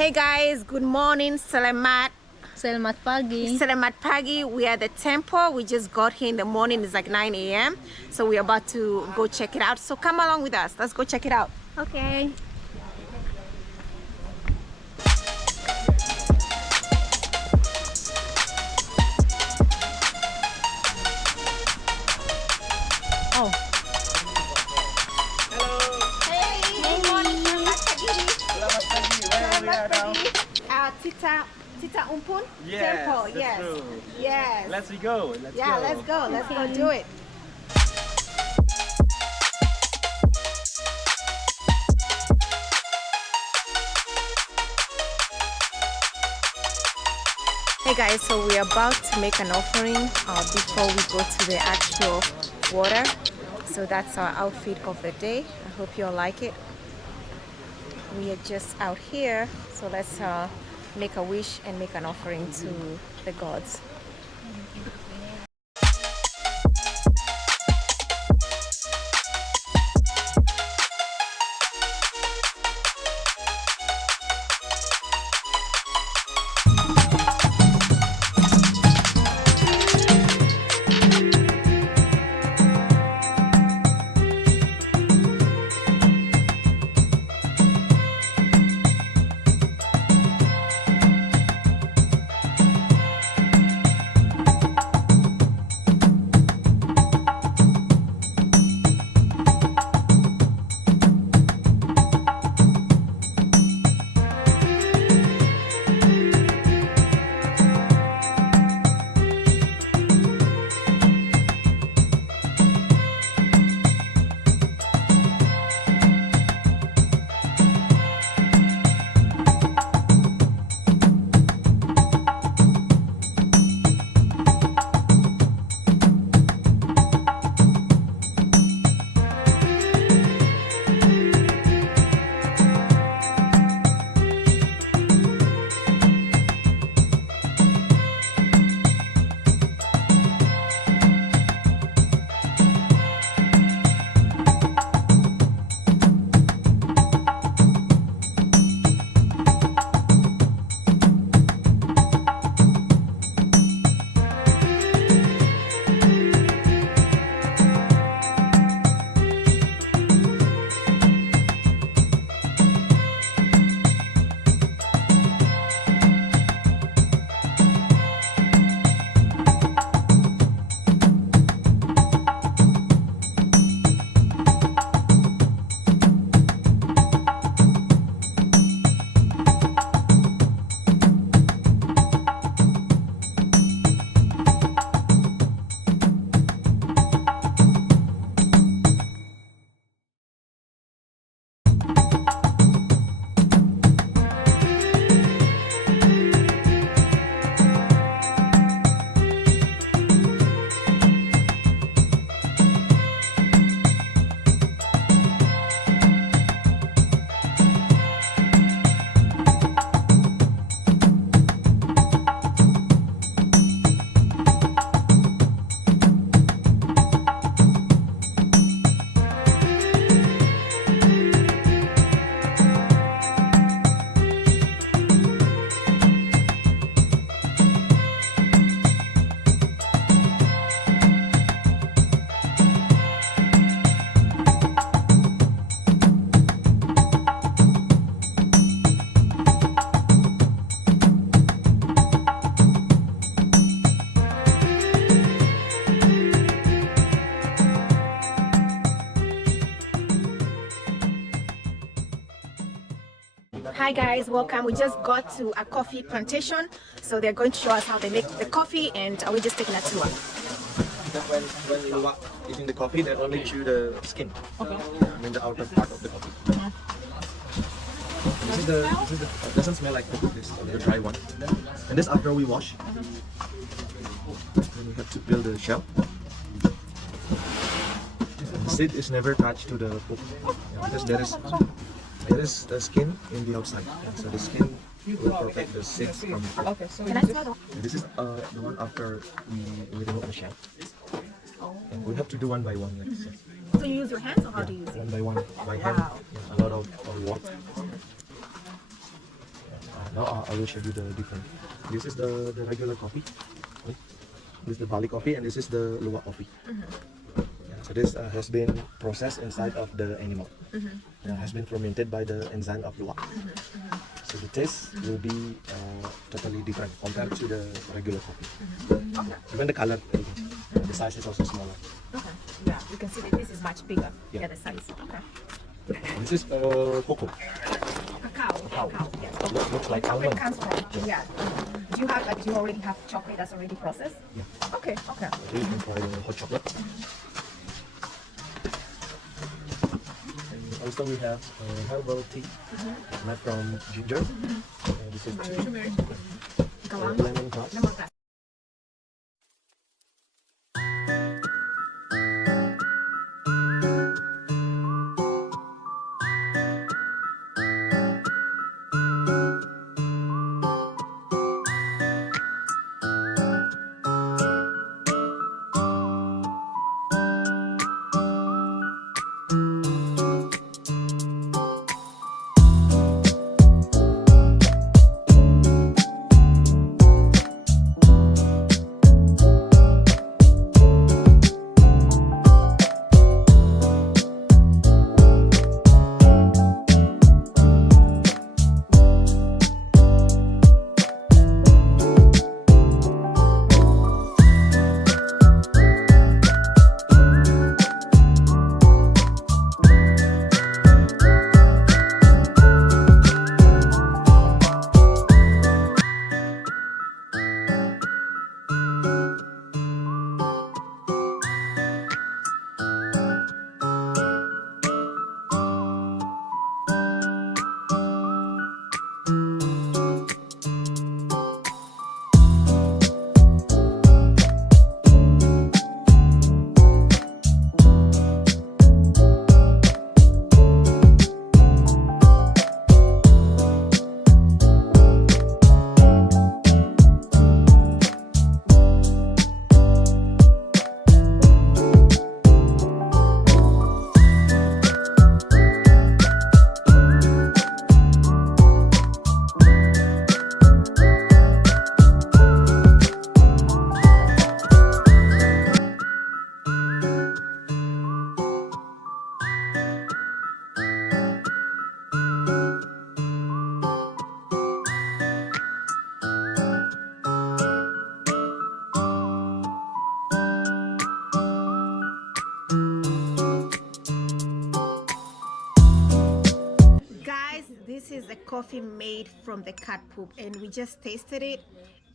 Hey guys, good morning. Selamat pagi. Selamat pagi. We are at the temple. We just got here in the morning. It's like 9 a.m. So we're about to go check it out. So come along with us. Let's go check it out. Okay. Oh. Hello. Hey. Good morning. Selamat pagi. Selamat pagi. Where we are now? Tirta Empul Yes, Temple. that's Yes. true. Yes. Let's go. Let's go. Let's go. Let's go do it. Hey guys, so we're about to make an offering before we go to the actual water. So that's our outfit of the day. I hope you all like it. We are just out here, so let's make a wish and make an offering to the gods. Hi guys, welcome. We just got to a coffee plantation, so they're going to show us how they make the coffee, and we're just taking a tour. When Luwak eating the coffee, they only chew the skin. Okay. I mean the outer part of the coffee. This is the it doesn't smell like this, the dry one. And this after we wash. Then we have to peel the shell. The seed is never touched to the pulp, because there is the skin in the outside. So the skin will protect the seeds from the pulp. Okay, so can I smell the This is the one after we remove the shell. And we have to do one by one. Like so. So you use your hands, or how do you use it? One by one, by hand. Wow. Yeah, a lot of water. Now I will show you the different. This is the regular coffee. Okay. This is the Bali coffee, and this is the Luwak coffee. Yeah, so this has been processed inside of the animal. Has been fermented by the enzyme of Luwak. So the taste will be totally different compared to the regular coffee. Even the color, the size is also smaller. Okay. Yeah, you can see that this is much bigger. Yeah. The size. Okay. This is cocoa. Cacao. Yes. Looks like Chocolate almond. comes from. Yeah. Do you already have chocolate that's already processed? Yeah. Okay. So you can try the hot chocolate. And also we have herbal tea made from ginger. This is lemongrass. Lemongrass. This is a coffee made from the cat poop, and we just tasted it,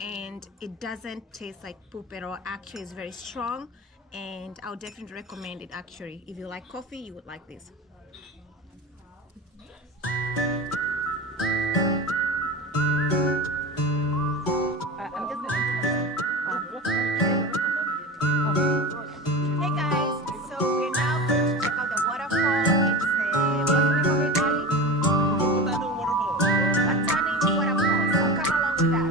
and it doesn't taste like poop at all. Actually, it's very strong, and I would definitely recommend it. Actually, if you like coffee, you would like this. I'm just Hey guys, so we're now going to check out the waterfall. It's what's the name of it, Ali? Ulu Petanu Waterfall. Petanu Waterfall. So come along with that.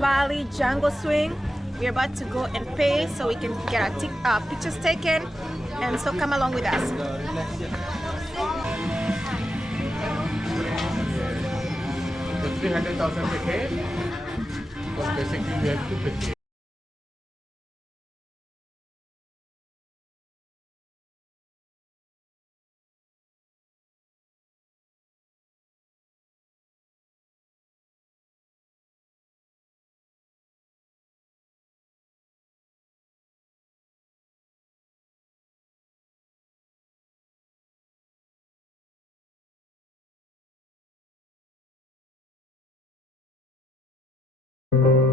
Bali jungle swing. We're about to go and pay so we can get our pictures taken, and so come along with us. The 300,000 package was basically we have two packages. Thank you.